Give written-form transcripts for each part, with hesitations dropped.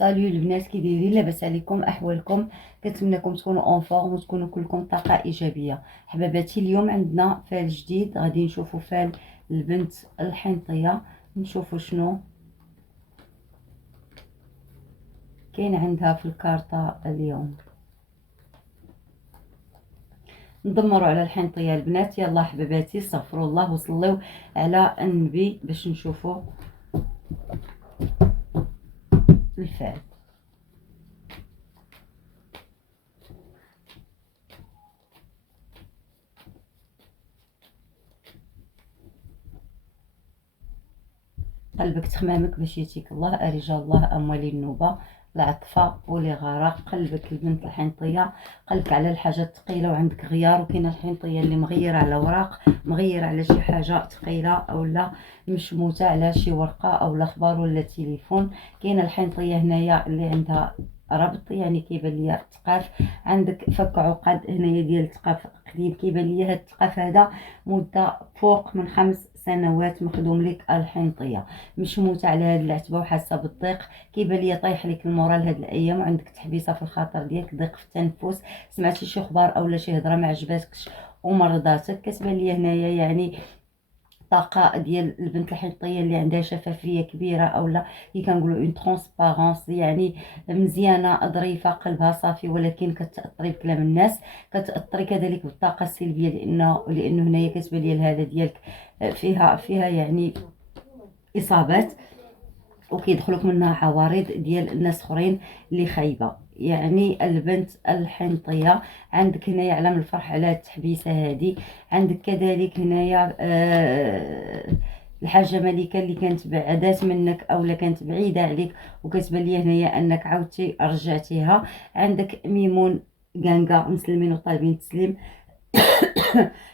سالو البنات، كي دايرين؟ لاباس عليكم؟ احوالكم؟ كنتمنىكم تكونوا اون فورم وتكونوا كلكم طاقه ايجابيه. حباباتي، اليوم عندنا فال جديد، غادي نشوفوا فال البنت الحنطيه. نشوفوا شنو كاين عندها في الكارطه اليوم. ندمروا على الحنطيه البنات. يلا حباباتي، استغفروا الله وصلوا على النبي باش نشوفوا الفال. قلبك تخمامك باش ياتيك الله، رجال الله اموالي النوبه، العطفه ولي غرق. قلبك البنت الحنطيه، قلبك على الحاجات الثقيله وعندك غيار. وكاينه الحنطيه اللي مغيره على اوراق، مغيره على شي حاجه ثقيله اولا مشموته على شي ورقه اولا خبار ولا تليفون. كاينه الحنطيه هنايا اللي عندها ربط، يعني كيبان ليا ثقاف. عندك فك عقد هنايا ديال الثقاف قديم. كيبان ليا هاد الثقاف هذا مده فوق من 5 سنوات مخدوم لك الحنطيه، مشموته على هاد العتبه وحاسه بالضيق. كيبان ليا طايح لك المورال هاد الايام وعندك تحبيسه في الخاطر ديالك، ضيق في التنفس، سمعتي شي خبار اولا شي هضره ما عجباتكش ومرضاتك. كتبان ليا هنايا يعني طاقه ديال البنت الحنطيه اللي عندها شفافيه كبيره اولا كي كنقولوا اون ترونسبارونس، يعني مزيانه ظريفه، قلبها صافي، ولكن كتاثري بكلام الناس، كتاثري كذلك بالطاقه السلبيه، لانه هنايا كتبان ليا الهاله ديالك فيها يعني اصابات، وكيدخلوك منها عوارض ديال الناس اخرين اللي خايبه. يعني البنت الحنطيه عندك هنايا علامه الفرح على التحبيسه هذه. عندك كذلك هنايا الحاجه ملكه اللي كانت بعدات منك اولا كانت بعيده عليك، وكتبان ليا هنايا انك عاودتي رجعتيها. عندك ميمون كانكا مسلمين وطالبين تسليم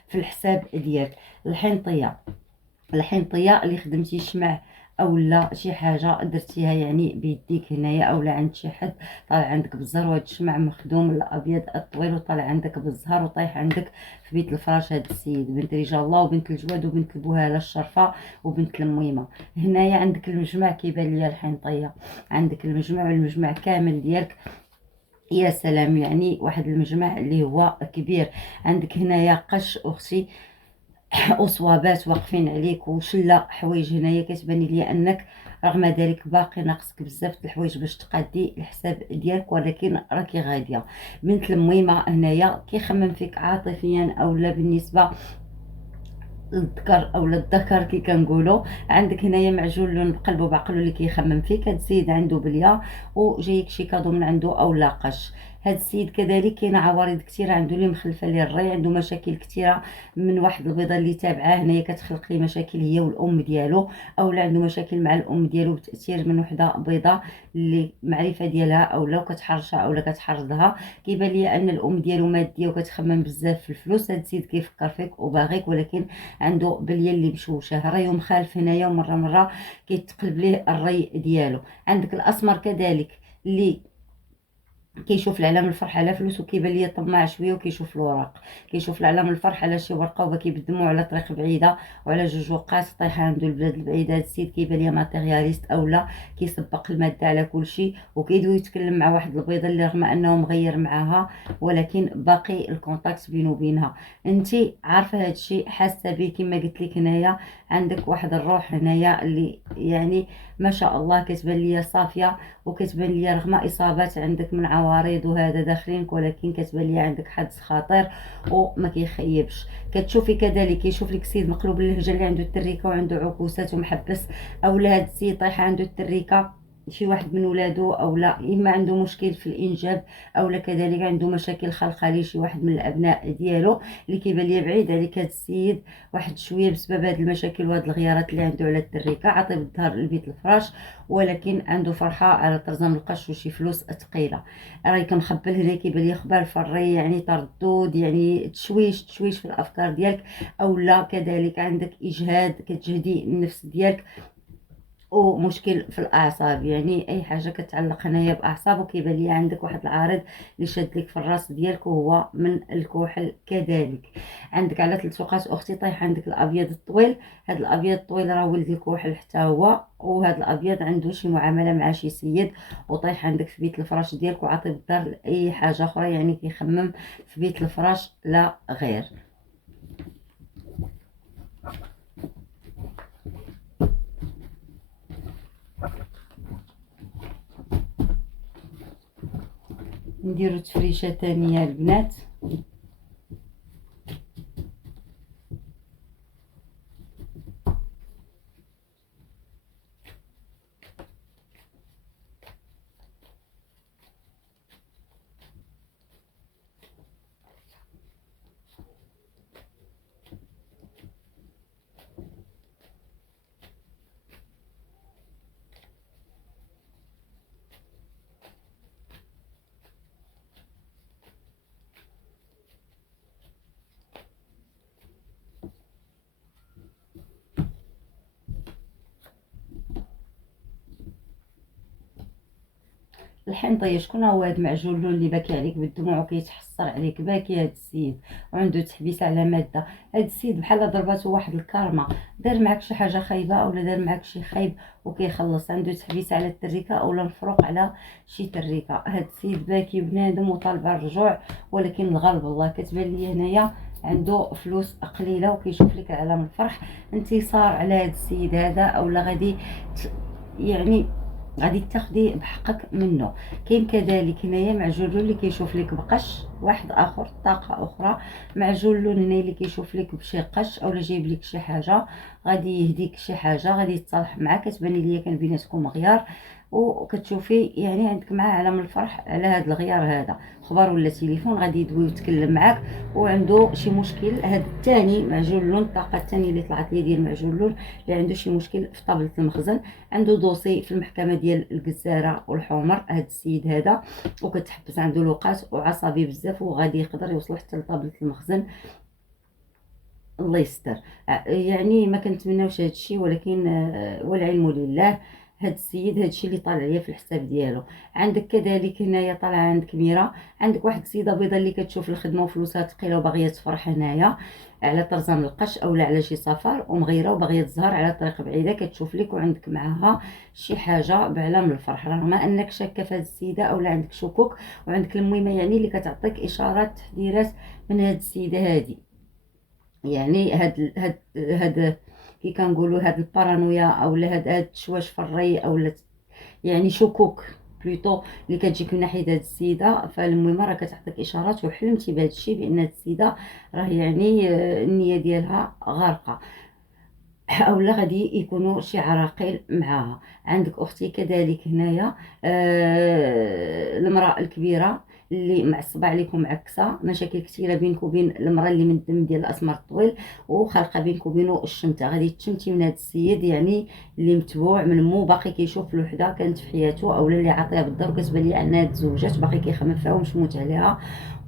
في الحساب ديالك. الحنطيه اللي خدمتي شمع اولا شي حاجه درتيها يعني بيديك هنايا اولا عند شي حد، طالع عندك بالزهر، وهذا الشمع مخدوم الابيض الطويل وطالع عندك بالزهر وطايح عندك في بيت الفراش. هذا السيد بنت رجال الله وبنت الجواد وبنت البهاله الشرفه وبنت الميمه. هنايا عندك المجمع، كيبان ليا الحنطيه عندك المجمع والمجمع كامل ديالك. يا سلام، يعني واحد المجمع اللي هو كبير. عندك هنايا قش اختي اصوابات واقفين عليك وشله حوايج. هنايا كتبان ليا انك رغم ذلك باقي ناقصك بزاف د الحوايج باش تقادي الحساب ديالك، ولكن راكي غاديه. بنت الميمه هنايا كيخمم فيك عاطفيا اولا بالنسبه الذكر اولا الذكر كي كنقولوا. عندك هنايا معجون بقلبه بعقله اللي كيخمم فيك. هاد السيد عنده بليه وجايك شي كادو من عنده او لاقش. هاد السيد كذلك كاين عوارض كثيره عنده اللي مخلفه ليه الري، عنده مشاكل كثيره من واحد البيضه اللي تابعاه هنايا كتخلق ليه مشاكل هي والام ديالو، اولا عنده مشاكل مع الام ديالو بتاثير من وحده بيضه اللي معرفه ديالها اولا كتحرشها اولا كتحرضها. كيبان ليا ان الام ديالو ماديه وكتخمم بزاف في الفلوس. هاد السيد كيفكر فيك وباغيك، ولكن عنده بليه اللي مشوشه، رايو مخالف هنايا ومره كيتقلب ليه الري ديالو. عندك الاسمر كذلك اللي كيشوف العلام الفرح على فلوس وكيبان ليا طماع شويه وكيشوف الوراق، كيشوف العلام الفرح على شي ورقه وباكي بدمو على طريق بعيده وعلى جوج وقات طايحه عنده البلاد البعيده. هاد السيد كيبان ليا ماتيرياليست اولا كيسبق الماده على كلشي، وكيدوي يتكلم مع واحد البيضه اللي رغم انه مغير معاها ولكن باقي الكونتاكت بينه وبينها. انت عارفه هاد الشيء، حاسه به كما قلت لك. هنايا عندك واحد الروح هنايا اللي يعني ما شاء الله كتبان ليا صافيه، وكتبان ليا رغم اصابات عندك من عوارض وهذا داخلينك، ولكن كتبان ليا عندك حدث خطير وما كيخيبش. كتشوفي كذلك كيشوف لك سيد مقلوب اللهجه اللي عنده التريكه وعنده عكوسات ومحبس، اولا هاد السيد طايحه عنده التريكه شي واحد من ولادو اولا اما عنده مشكل في الانجاب اولا كذلك عنده مشاكل خلقه ليه شي واحد من الابناء ديالو اللي كيبان ليا بعيد عليك. هاد السيد واحد شويه بسبب هاد المشاكل وهاد الغيارات اللي عنده على التريكه عاطي بالظهر لبيت الفراش، ولكن عنده فرحه على طرزان القش وشي فلوس ثقيله. راهي مخبل هنا كيبان لي خبار فري، يعني تردد، يعني تشويش في الافكار ديالك، اولا كذلك عندك اجهاد كتجهدي النفس ديالك ومشكل في الاعصاب، يعني اي حاجه كتعلق هنايا باعصاب، وكيبان لي عندك واحد العارض اللي شاد لك في الراس ديالك وهو من الكحل كذلك. عندك على 3 فوقات اختي طايح عندك الابيض الطويل. هذا الابيض الطويل راه ولد الكحل حتى هو، وهذا الابيض عنده شي معامله مع شي سيد وطايح عندك في بيت الفراش ديالك وعاطي بالدار لاي حاجه اخرى، يعني كيخمم في بيت الفراش لا غير. نديرو تفريشه ثانيه البنات. الحنطيه شكون هو هذا المعجون اللي باكي عليك بالدموع وكيتحسر عليك باكي؟ هذا السيد وعنده تحبيس على ماده. هذا السيد بحال ضرباتو واحد الكارما، دار معك شي حاجه خايبه اولا دار معك شي خايب وكيخلص، عنده تحبيس على التريكه اولا مفروق على شي تريكه. هذا السيد باكي بنادم وطالب الرجوع، ولكن الغالب الله كتبان لي هنايا عنده فلوس قليله وكيشوف لك علامه الفرح. انتصار على هذا السيد هذا اولا غادي يعني غادي تاخدي بحقك منه. كاين كذلك هنايا معجون اللي كيشوف لك بقش واحد اخر، طاقه اخرى. معجون هنا اللي كيشوف لك بشي قش اولا جايب لك شي حاجه، غادي يهديك شي حاجه، غادي يتصالح معاك. كتبان لي كان بيناتكم غيار وكتشوفي يعني عندك معاه علامه الفرح على هذا الغيار هذا، خبر ولا تليفون غادي يدوي ويتكلم معاك وعنده شي مشكل. هذا الثاني معجون اللون، الطاقه الثانيه اللي طلعت لي ديال معجون اللون اللي عنده شي مشكل في طابله المخزن، عنده دوسي في المحكمه ديال الجزاره والحمر. هذا السيد هذا وكتحبس عنده لوقات وعصبي بزاف وغادي يقدر يوصل حتى لطابله المخزن. الله يستر. يعني ما كنتمناوش هذا الشيء، ولكن والعلم لله. هاد السيد هاد الشيء اللي طالع ليا في الحساب ديالو. عندك كذلك هنايا طالع عندك ميرا، عندك واحد السيده بيضاء اللي كتشوف الخدمه وفلوسها ثقيله وباغيه تفرح هنايا على طرزان القش اولا على شي سفر ومغيره وباغيه تزهر على طريق بعيده، كتشوف لك وعندك معاها شي حاجه بعلام الفرح، رغم انك شاكه في هاد السيده اولا عندك شكوك وعندك الميمه يعني اللي كتعطيك اشارات تحذيرات من هاد السيده هادي. يعني هاد كي كنقولوا هاد البارانويا اولا هاد التشواش في الري اولا يعني شكوك بلوتو اللي كتجيك من ناحيه هاد السيده. فالمهم راه كتعطيك اشارات وحلمتي بهذا الشيء بان هاد السيده راه يعني النيه ديالها غارقه اولا غادي يكونوا شي عراقيل معاها. عندك اختي كذلك هنايا المراه الكبيره اللي معصبه عليك ومعكسه، مشاكل كثيره بينك وبين المراه اللي من الدم ديال الاسمر الطويل وخلقه بينك وبينه الشمته. غادي تشمتي من هذا السيد يعني اللي متبوع من مو باقي كيشوف الوحده كانت في حياته اولا اللي عاطيها بالدار، وكتبان لي انها تزوجات باقي كيخمم فيها ومش موت عليها،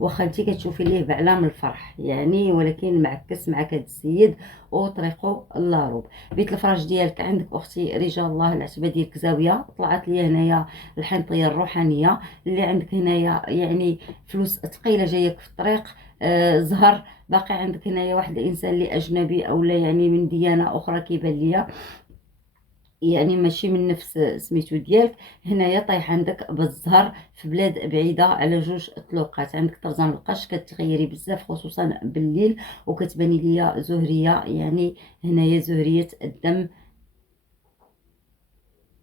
واخا انت كتشوفي ليه بعلام الفرح يعني، ولكن معكس معك هذا السيد وطريقه اللاروب. بيت الفراش ديالك عندك اختي رجال الله العتبه ديالك زاويه، طلعت لي هنايا الحنطيه الروحانيه اللي عندك هنايا يعني فلوس ثقيله جايك في الطريق. زهر باقي عندك هنايا واحد الانسان اللي اجنبي اولا يعني من ديانه اخرى كيبان ليا يعني ماشي من نفس سميتو ديالك. هنايا طايح عندك بالزهر في بلاد بعيده على جوج طلوقات. عندك طرزان القش كتغيري بزاف خصوصا بالليل وكتباني ليا زهريه يعني هنايا زهريه الدم.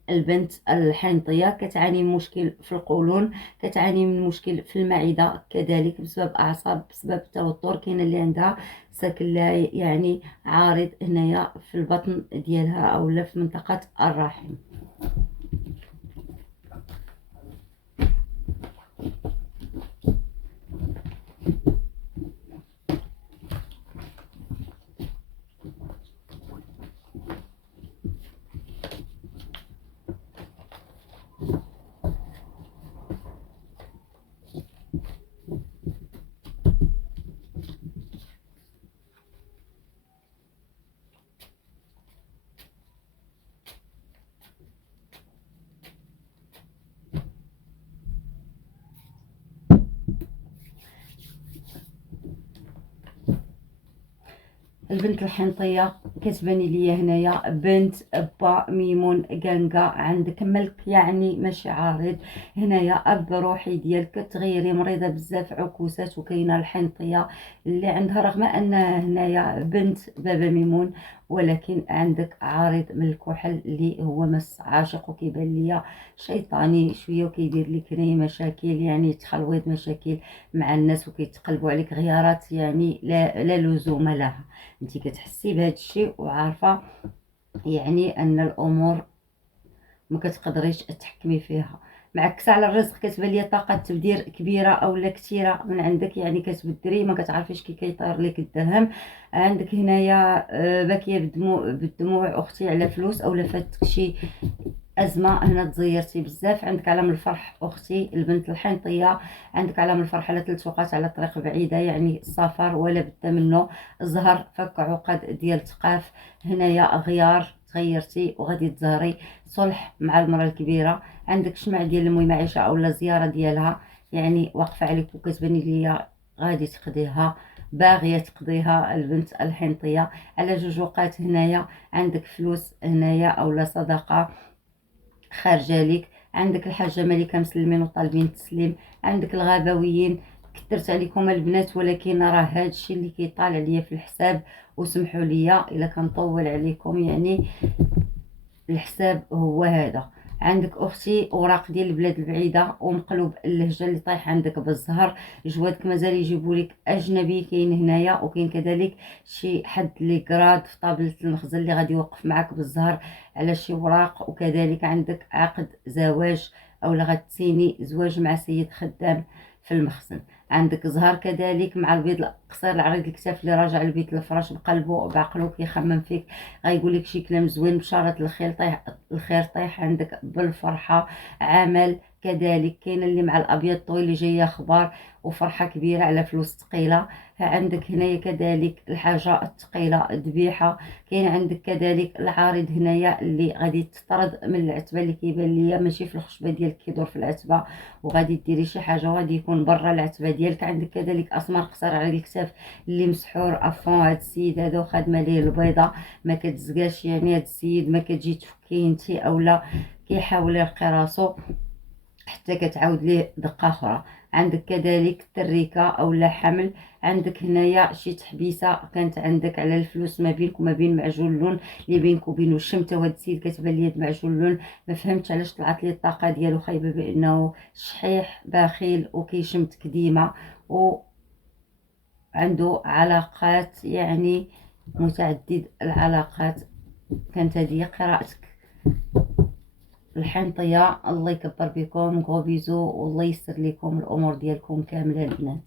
البنت الحنطيه كتعاني من مشكل في القولون، كتعاني من مشكل في المعده كذلك بسبب اعصاب بسبب التوتر. كاينه اللي عندها ساكن لها يعني عارض هنايا في البطن ديالها اولا في منطقه الرحم. البنت الحنطيه كتباني ليا هنايا بنت با ميمون كانكا، عندك ملك يعني ماشي عارض. هنايا اب روحي ديالك تغيري، مريضه بزاف عكوسات، وكاينه الحنطيه اللي عندها رغم ان هنايا بنت بابا ميمون، ولكن عندك عارض من الكحل اللي هو مس عاشق، وكيبان ليا شيطاني شويه، وكيدير لك هنايا مشاكل يعني تخلويض مشاكل مع الناس، وكيتقلبوا عليك غيارات يعني لا لزوم لها. انت كتحسي بهذا الشيء وعارفه يعني ان الامور ما كتقدريش تحكمي فيها. معكس على الرزق كتبان ليا طاقه تبدير كبيره او لا كثيره من عندك، يعني كتبدري ما كتعرفيش كي كيطير لك الدرهم. عندك هنايا باكيه بالدموع اختي على فلوس او لا فاتك شي أزمة هنا، تزيرتي بزاف. عندك علامة الفرح أختي البنت الحنطية، عندك علامة الفرح على 3 اوقات على طريق بعيدة، يعني السفر ولا بد منه. الزهر فك عقد ديال تقاف، هنايا غيار تغيرتي وغادي تزهري. صلح مع المرأة الكبيرة، عندك شمع ديال المهم عيشة أو زيارة ديالها يعني واقفة عليك، وكتبني ليا غادي تقضيها، باغية تقضيها البنت الحنطية على 2 اوقات. هنايا عندك فلوس هنايا أو صدقة خارجه ليك. عندك الحاجه ملكه مسلمين وطالبين التسليم. عندك الغابويين كثرت عليكم البنات، ولكن راه هادشي اللي كيطالع ليا في الحساب، وسمحوا ليا الا كنطول عليكم يعني الحساب هو هذا. عندك اختي اوراق ديال البلاد البعيده ومقلوب اللهجه اللي طايح عندك بالزهر. جوادك مازال يجيبوا لك اجنبي كاين هنايا، وكاين كذلك شي حد اللي قراد في طابله المخزن اللي غادي يوقف معاك بالزهر على شي اوراق. وكذلك عندك عقد زواج او غتسيني زواج مع سيد خدام في المخزن. عندك زهر كذلك مع البيض القصير العريض الكتاف اللي راجع لبيت الفراش بقلبه وبعقله كيخمم فيك، غيقول لك شي كلام زوين. بشارة الخير طيح عندك بالفرحة. عمل كذلك كاين اللي مع الابيض طويل اللي جايه اخبار وفرحه كبيره على فلوس ثقيله. عندك هنايا كذلك الحاجه الثقيله ذبيحه. كاين عندك كذلك العارض هنايا اللي غادي تطرد من العتبه، اللي كيبان ليا ماشي في الخشبه ديالك كيدور في العتبه، وغادي ديري شي حاجه وغادي يكون برا العتبه ديالك. عندك كذلك اسمر قصير على الكتاف اللي مسحور افون. هاد السيد هذا خادمه ليه البيضه ما كتزقاش، يعني هاد السيد ما كتجي تفكيه انتي اولا كيحاول يرقي راسو حتى كتعاود ليه دقه اخرى. عندك كذلك تريكه اولا حمل. عندك هنايا شي تحبيسه كانت عندك على الفلوس ما بينك وما بين معجون اللون اللي بينك وبينه الشمته. وهاد السيد كتبان ليا معجون اللون ما فهمتش علاش طلعت لي الطاقه ديالو خايبه بانه شحيح بخيل وكيشمتك ديما، وعنده علاقات يعني متعدد العلاقات. كانت هذه قراءتك الحنطية. الله يكبر بكم، غو بيزو، والله يسر لكم الامور ديالكم كامله البنات.